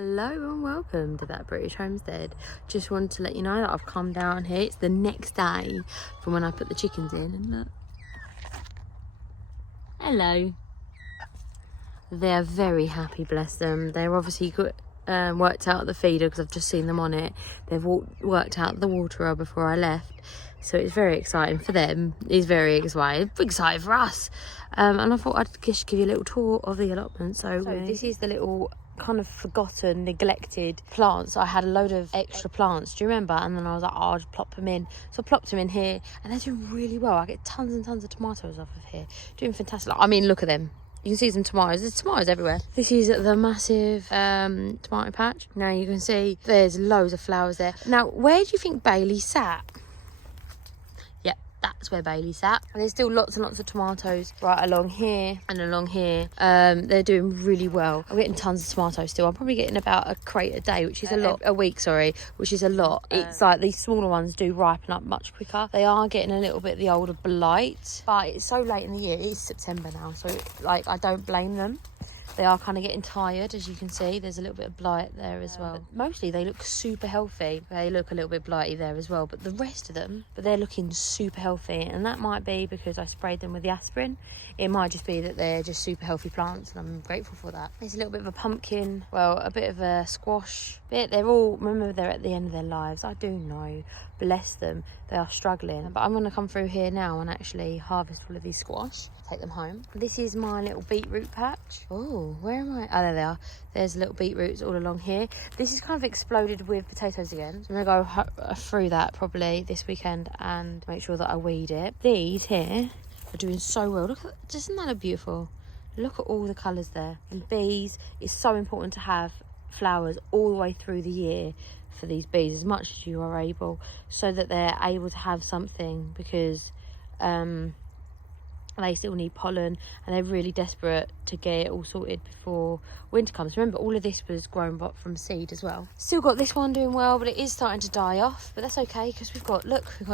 Hello and welcome to That British Homestead. Just wanted to let you know that I've come down here. It's the next day from when I put the chickens in, and look. Hello. They're very happy, bless them. They're obviously good, worked out the feeder because I've just seen them on it. They've worked out the waterer before I left. So it's very exciting for them. It's very exciting for us. And I thought I'd just give you a little tour of the allotment. So this is the little kind of forgotten, neglected plants. I had a load of extra plants, do you remember? And then I was like, oh, I'll just plop them in. So I plopped them in here and they're doing really well. I get tons and tons of tomatoes off of here. Doing fantastic. I mean, look at them. You can see some tomatoes. There's tomatoes everywhere. This is the massive tomato patch. Now you can see there's loads of flowers there. Now, where do you think Bailey sat? That's where Bailey sat. And there's still lots and lots of tomatoes right along here and along here. They're doing really well. I'm getting tons of tomatoes still. I'm probably getting about a crate a day, which is a week, which is a lot. It's like these smaller ones do ripen up much quicker. They are getting a little bit the older blight, but it's so late in the year. It is September now, so like I don't blame them. They are kind of getting tired, as you can see. There's a little bit of blight there as well. But mostly they look super healthy. They look a little bit blighty there as well. But the rest of them, they're looking super healthy. And that might be because I sprayed them with the aspirin. It might just be that they're just super healthy plants, and I'm grateful for that. There's a little bit of a pumpkin, well, a bit of a squash bit. They're all, remember, they're at the end of their lives. I do know, bless them, they are struggling. But I'm going to come through here now and actually harvest all of these squash, take them home. This is my little beetroot patch. Oh, where am I? Oh, there they are. There's little beetroots all along here. This is kind of exploded with potatoes again. So I'm going to go through that probably this weekend and make sure that I weed it. These here are doing so well. Look at, doesn't that look beautiful? Look at all the colours there. And bees, it's so important to have flowers all the way through the year for these bees, as much as you are able, so that they're able to have something, because they still need pollen and they're really desperate to get it all sorted before winter comes. Remember, all of this was grown from seed as well. Still got this one doing well, but it is starting to die off, but that's okay because we've got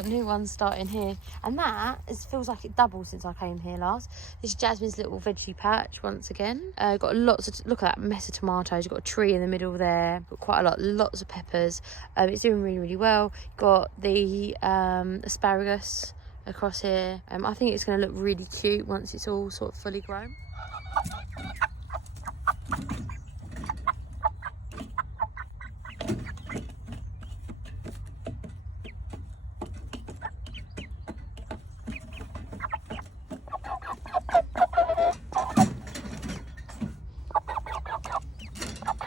new ones starting here, and that feels like it doubled since I came here last. This is Jasmine's little veggie patch once again. Got lots of, look at that mess of tomatoes. You've got a tree in the middle there, got quite a lots of peppers. It's doing really well. Got the asparagus across here. I think it's going to look really cute once it's all sort of fully grown.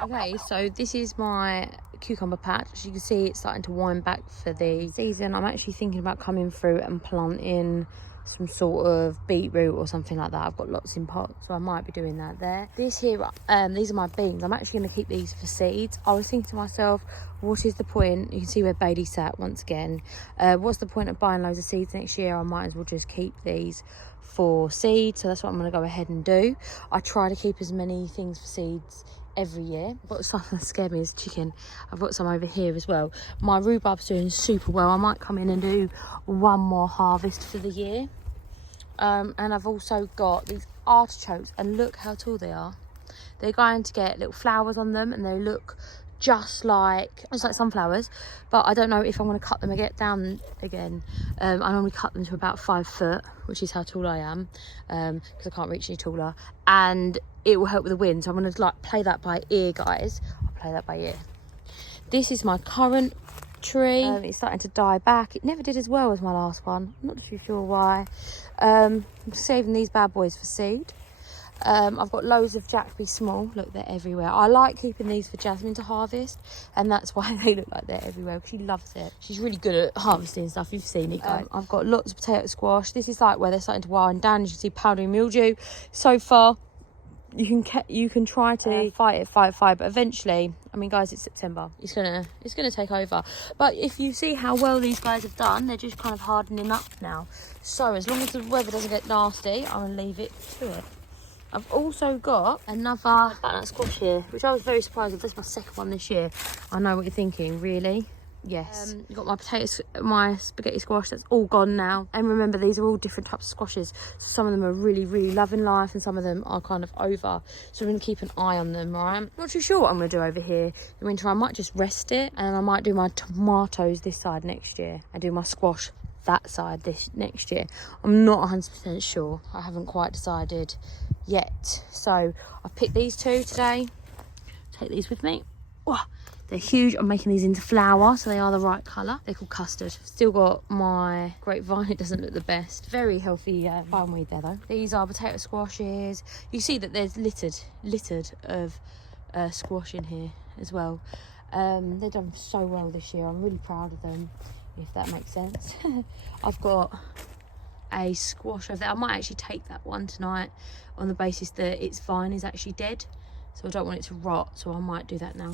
Okay, so this is my cucumber patch. As you can see, it's starting to wind back for the season. I'm actually thinking about coming through and planting some sort of beetroot or something like that. I've got lots in pots, so I might be doing that there. This here, these are my beans. I'm actually going to keep these for seeds. I was thinking to myself, what is the point? You can see where Bailey sat once again. What's the point of buying loads of seeds next year? I might as well just keep these for seeds. So that's what I'm going to go ahead and do. I try to keep as many things for seeds every year. I've got something that scared me is chicken. I've got some over here as well. My rhubarb's doing super well. I might come in and do one more harvest for the year. And I've also got these artichokes, and look how tall they are. They're going to get little flowers on them, and they look just like sunflowers, but I don't know if I'm going to cut them down again. I normally cut them to about 5 foot, which is how tall I am, because I can't reach any taller, and it will help with the wind. So I'm going to play that by ear, guys. I'll play that by ear. This is my currant tree. It's starting to die back. It never did as well as my last one. I'm not too sure why. I'm saving these bad boys for seed. I've got loads of Jack Be Small. Look, they're everywhere. I like keeping these for Jasmine to harvest, and that's why they look like they're everywhere, because she loves it. She's really good at harvesting stuff. You've seen it, guys. I've got lots of potato squash. This is like where they're starting to wind down. You can see powdery mildew. So far, you can try to fight it, but eventually, I mean, guys, it's September. It's gonna take over. But if you see how well these guys have done, they're just kind of hardening up now. So as long as the weather doesn't get nasty, I'm gonna leave it to it. I've also got another butternut squash here, which I was very surprised with. That's my second one this year. I know what you're thinking, really? Yes. You've got my potatoes, my spaghetti squash, that's all gone now. And remember, these are all different types of squashes. So some of them are really, really loving life and some of them are kind of over. So we're going to keep an eye on them, right? Not too sure what I'm going to do over here. In the winter, I might just rest it and I might do my tomatoes this side next year and do my squash that side this next year. I'm not 100% sure. I haven't quite decided yet. So I've picked these two today. Take these with me. Oh, they're huge. I'm making these into flour, so they are the right colour. They're called custard. Still got my grapevine. It doesn't look the best. Very healthy vine weed there, though. These are potato squashes. You see that there's littered of squash in here as well. They've done so well this year. I'm really proud of them, if that makes sense. I've got a squash over there. I might actually take that one tonight on the basis that its vine is actually dead. So I don't want it to rot, so I might do that now.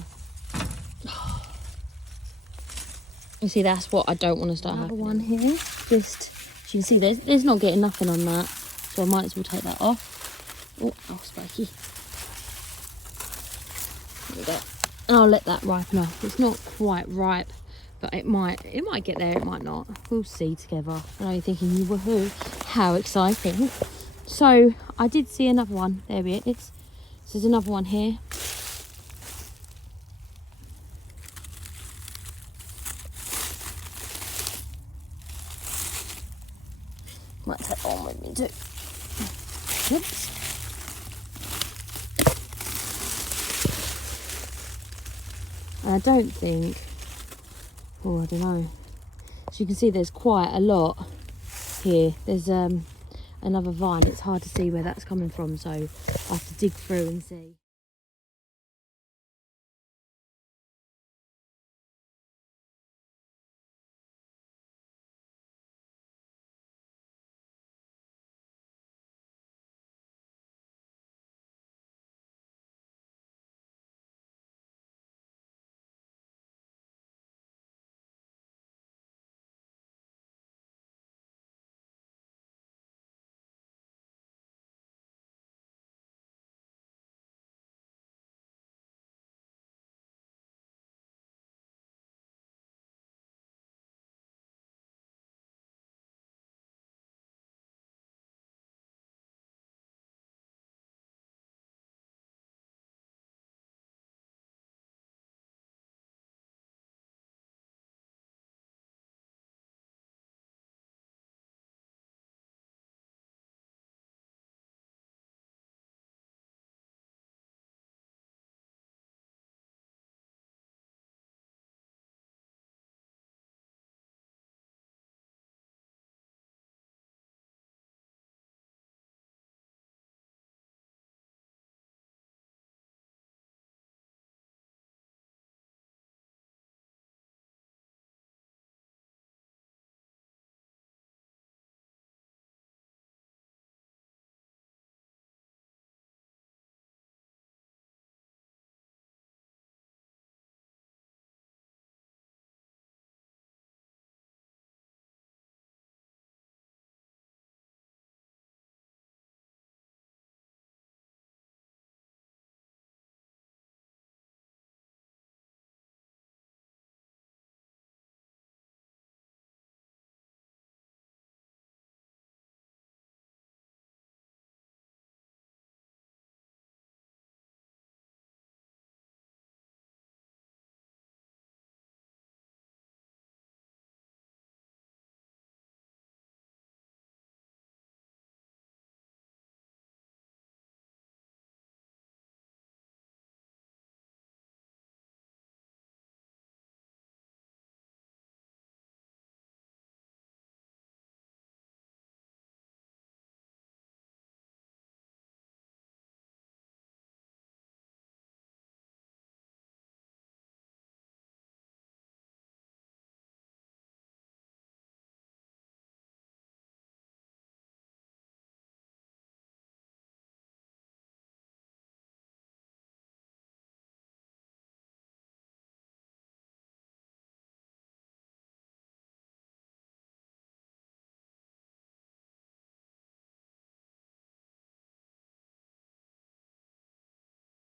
You see, that's what I don't want to start happening. One here, just, as you can see, there's not getting nothing on that, so I might as well take that off. Oh, spiky. There we go. And I'll let that ripen up. It's not quite ripe, but it might get there, it might not. We'll see together. I know you're thinking, woohoo, how exciting. So I did see another one. There it is. So there's another one here. Might take that one with me too. Oops. And I don't think, oh, I don't know. So you can see there's quite a lot here. There's another vine. It's hard to see where that's coming from, so I have to dig through and see.